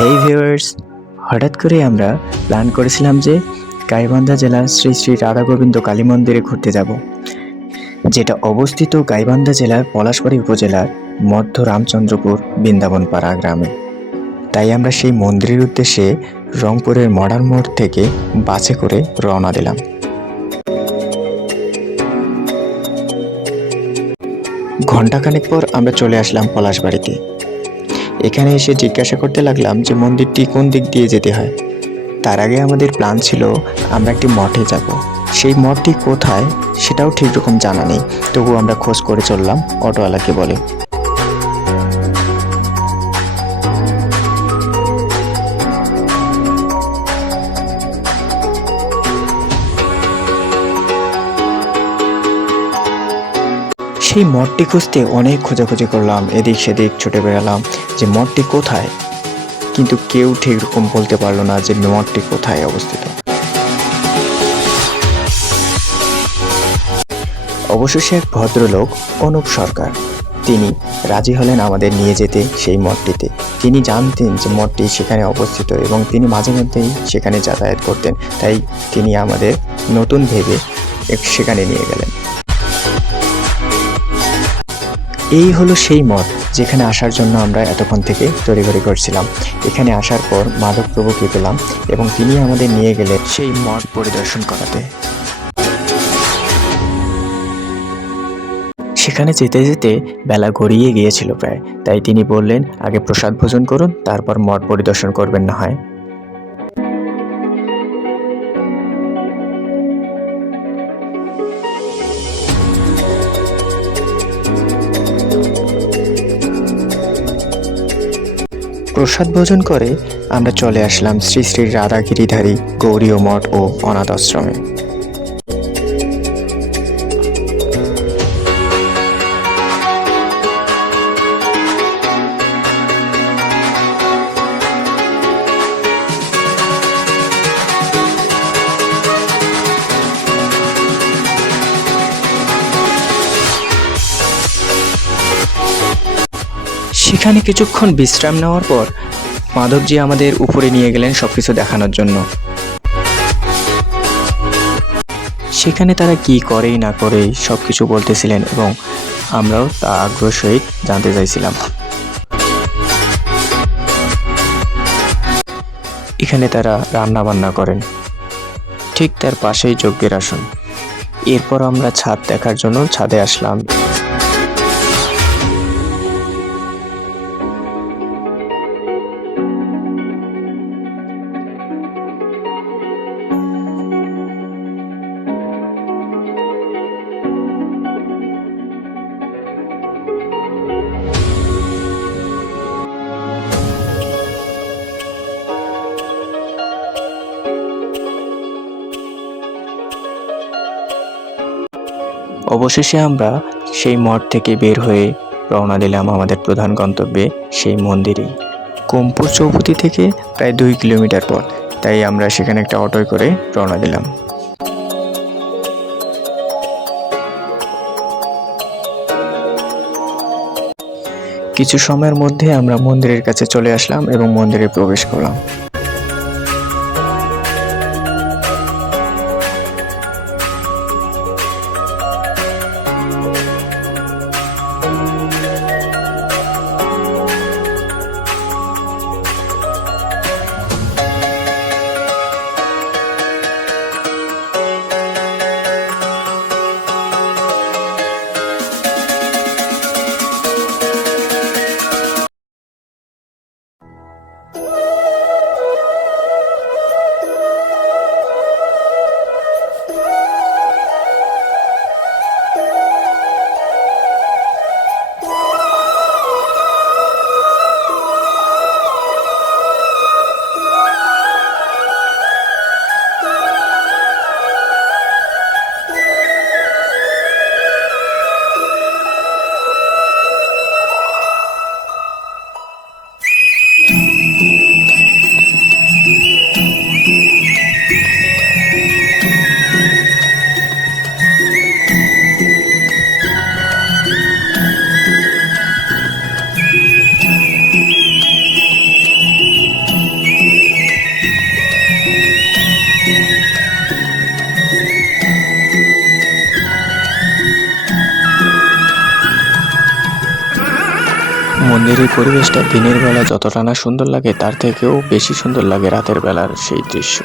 হেই viewers, হঠাৎ করে আমরা প্ল্যান করেছিলাম যে গাইবান্ধা জেলার শ্রী শ্রী রাধা গোবিন্দ কালী মন্দিরে ঘুরতে যাব, যেটা অবস্থিত গাইবান্ধা জেলার পলাশবাড়ী উপজেলার মধ্য রামচন্দ্রপুর বৃন্দাবনপাড়া গ্রামে। তাই আমরা সেই মন্দিরের উদ্দেশ্যে রংপুরের মডার্ন মোড় থেকে বাসে করে রওনা দিলাম। ঘণ্টাখানেক পর আমরা চলে আসলাম পলাশবাড়িতে। এখানে এসে জিজ্ঞাসা করতে লাগলাম যে মন্দিরটি কোন দিক দিয়ে যেতে হয়। তার আগে আমাদের প্ল্যান ছিল আমরা একটি মঠে যাব। সেই মঠটি কোথায় সেটাও ঠিক রকম জানা নেই, তবু আমরা খোঁজ করে চললাম অটোওয়ালাকে বলে। সেই মঠটি খুঁজতে অনেক খোঁজাখুঁজি করলাম, এদিক সেদিক ছুটে বেড়ালাম যে মঠটি কোথায়, কিন্তু কেউ ঠিক রকম বলতে পারলো না যে মঠটি কোথায় অবস্থিত। অবশেষে এক ভদ্রলোক অনুপ সরকার, তিনি রাজি হলেন আমাদের নিয়ে যেতে সেই মঠটিতে। তিনি জানতেন যে মঠটি সেখানে অবস্থিত এবং তিনি মাঝে মধ্যেই সেখানে যাতায়াত করতেন, তাই তিনি আমাদের নতুন ভেবে সেখানে নিয়ে গেলেন। এই হলো সেই মঠ যেখানে আসার জন্য আমরা এতক্ষণ থেকে তড়িঘড়ি করছিলাম। এখানে আসার পর মাধবপ্রভুকে পেলাম এবং তিনি আমাদের নিয়ে গেলেন সেই মঠ পরিদর্শন করাতে। সেখানে যেতে যেতে বেলা গড়িয়ে গিয়েছিল প্রায়, তাই তিনি বললেন আগে প্রসাদ ভোজন করুন, তারপর মঠ পরিদর্শন করবেন না হয়। প্রসাদ ভোজন করে আমরা চলে আসলাম শ্রী শ্রী রাধা গিরিধারী গৌরীয় মঠ ও অনাথ আশ্রমে। সেখানে কিছুক্ষণ বিশ্রাম নেওয়ার পর মাধবজি আমাদের উপরে নিয়ে গেলেন সবকিছু দেখানোর জন্য। সেখানে তারা কি করেই না করেই সবকিছু বলতেছিলেন এবং আমরাও তা আগ্রহ সহিত জানতে চাইছিলাম। এখানে তারা রান্না বান্না করেন, ঠিক তার পাশেই যজ্ঞের আসন। এরপর আমরা ছাদ দেখার জন্য ছাদে আসলাম। অবশেষে আমরা সেই মঠ থেকে বের হয়ে রওনা দিলাম আমাদের প্রধান গন্তব্যে, সেই মন্দিরে। কম্পুর চৌপতি থেকে প্রায় 2 কিলোমিটার পথ, তাই আমরা সেখানে একটা অটোয় করে রওনা দিলাম। কিছু সময়ের মধ্যে আমরা মন্দিরের কাছে চলে আসলাম এবং মন্দিরে প্রবেশ করলাম। মন্দিরের পরিবেশটা দিনের বেলা যতটা না সুন্দর লাগে তার থেকেও বেশি সুন্দর লাগে রাতের বেলার সেই দৃশ্য।